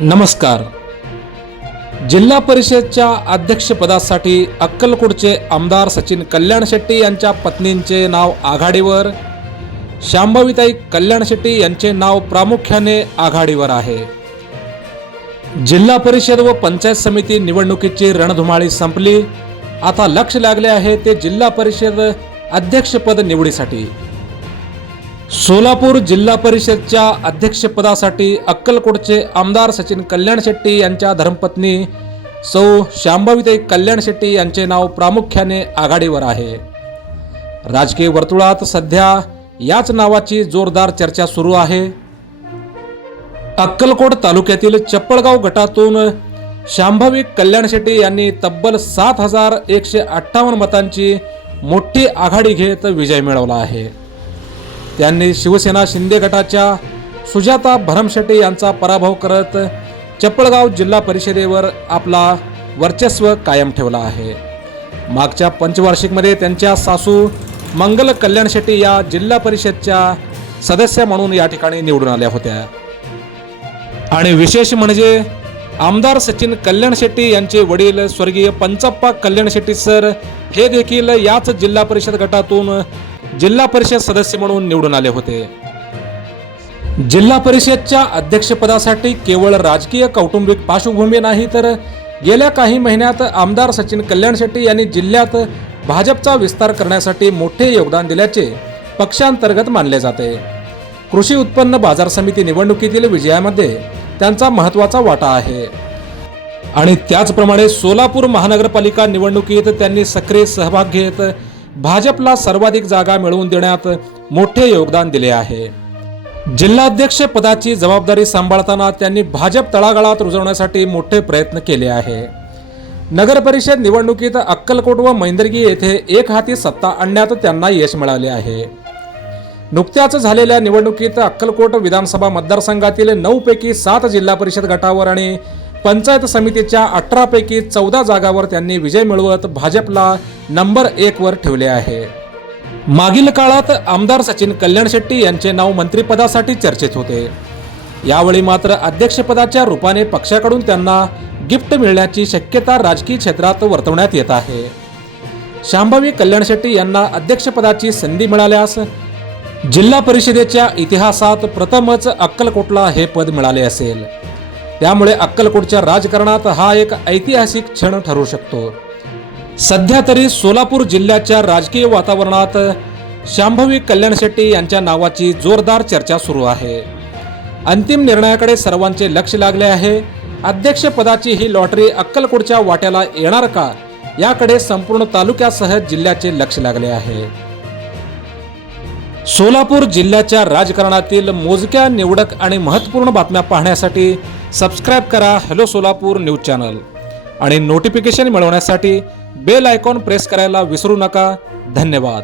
नमस्कार। जिल्हा परिषदच्या अध्यक्षपदासाठी अक्कलकोटचे आमदार सचिन कल्याण शेट्टी यांच्या पत्नींचे नाव आघाडीवर, शांभवीताई कल्याण शेट्टी यांचे नाव प्रामुख्याने आघाडीवर आहे। जिल्हा परिषद व पंचायत समिती निवडणुकीची रणधुमाळी संपली। आता लक्ष लागले आहे ते जिल्हा परिषद अध्यक्षपद निवडीसाठी। सोलापूर जिल्हा परिषदच्या अध्यक्षपदासाठी अक्कलकोटचे आमदार सचिन कल्याण शेट्टी यांच्या धर्मपत्नी सौ शांभवीताई कल्याण शेट्टी यांचे नाव प्रामुख्याने आघाडीवर आहे। राजकीय वर्तुळात सध्या याच नावाची जोरदार चर्चा सुरू आहे। अक्कलकोट तालुक्यातील चप्पळगाव गटातून शांभवी कल्याण शेट्टी यांनी तब्बल 7158 मतांची मोठी आघाडी घेत विजय मिळवला आहे। त्यांनी शिवसेना शिंदे गटाच्या सुजाता भरमशेट्टी यांचा पराभव करत चप्पळगाव जिल्हा परिषदेवर आपला वर्चस्व कायम ठेवला आहे। मागच्या पंचवार्षिकमध्ये त्यांच्या सासू मंगल कल्याण शेट्टी या जिल्हा परिषदच्या सदस्य म्हणून या ठिकाणी निवडून आल्या होत्या। आणि विशेष म्हणजे आमदार सचिन कल्याण शेट्टी यांचे वडील स्वर्गीय पंचप्पा कल्याण शेट्टी सर हे देखील याच जिल्हा परिषद गटातून जिल्हा परिषद सदस्य म्हणून निवडून आले होते। जिल्हा परिषदच्या अध्यक्षपदासाठी केवळ राजकीय कौटुंबिक पार्श्वभूमी नाही, तर गेल्या काही महिन्यात आमदार सचिन कल्याण शेट्टी यांनी जिल्ह्यात भाजपचा विस्तार करण्यासाठी मोठे योगदान दिल्याचे पक्षांतर्गत मानले जाते। कृषी उत्पन्न बाजार समिती निवडणुकीतील विजयामध्ये त्यांचा महत्त्वाचा वाटा आहे। आणि त्याचप्रमाणे सोलापूर महानगरपालिका निवडणुकीत त्यांनी सक्रिय सहभाग घेत भाजपला सर्वाधिक जागा मिळवून देण्यात मोठे योगदान दिले आहे। जिल्हाध्यक्ष पदाची जबाबदारी सांभाळताना त्यांनी भाजप तळागाळात रुजवण्यासाठी मोठे प्रयत्न केले आहे। नगर परिषद निवडणुकीत अक्कलकोट व मैंदर्गी येथे एक हाती सत्ता आणण्यात त्यांना यश मिळाले आहे। नुकत्याच झालेल्या निवडणुकीत अक्कलकोट विधानसभा मतदारसंघातील 9 पैकी 7 जिल्हा परिषद गटावर आणि पंचायत समितीच्या 18 पैकी 14 जागावर त्यांनी विजय मिळवत भाजपला नंबर 1 वर ठेवले आहे। मागील काळात आमदार सचिन कल्याण शेट्टी यांचे नाव मंत्रिपदासाठी चर्चेत होते। यावेळी मात्र अध्यक्षपदाच्या रूपाने पक्षाकडून त्यांना गिफ्ट मिळण्याची शक्यता राजकीय क्षेत्रात वर्तवण्यात येत आहे। शांभवी कल्याण शेट्टी यांना अध्यक्षपदाची संधी मिळाल्यास जिल्हा परिषदेच्या इतिहासात प्रथमच अक्कलकोटला हे पद मिळाले असेल। त्यामुळे अक्कलकोटच्या राजकारणात हा एक ऐतिहासिक क्षण ठरू शकतो। सध्या तरी सोलापूर जिल्ह्याच्या राजकीय वातावरणात शांभवी कल्याण शेट्टी यांच्या नावाची जोरदार चर्चा सुरू आहे। अंतिम निर्णयाकडे सर्वांचे लक्ष लागले आहे। अध्यक्षपदाची ही लॉटरी अक्कलकोटच्या वाट्याला येणार का, याकडे संपूर्ण तालुक्यासह जिल्ह्याचे लक्ष लागले आहे। सोलापूर जिल्ह्याच्या राजकारणातील मोजक्या निवडक आणि महत्त्वपूर्ण बातम्या पाहण्यासाठी सबस्क्राइब करा हॅलो सोलापूर न्यूज चॅनल आणि नोटिफिकेशन मिळवण्यासाठी बेल आयकॉन प्रेस करायला विसरू नका। धन्यवाद।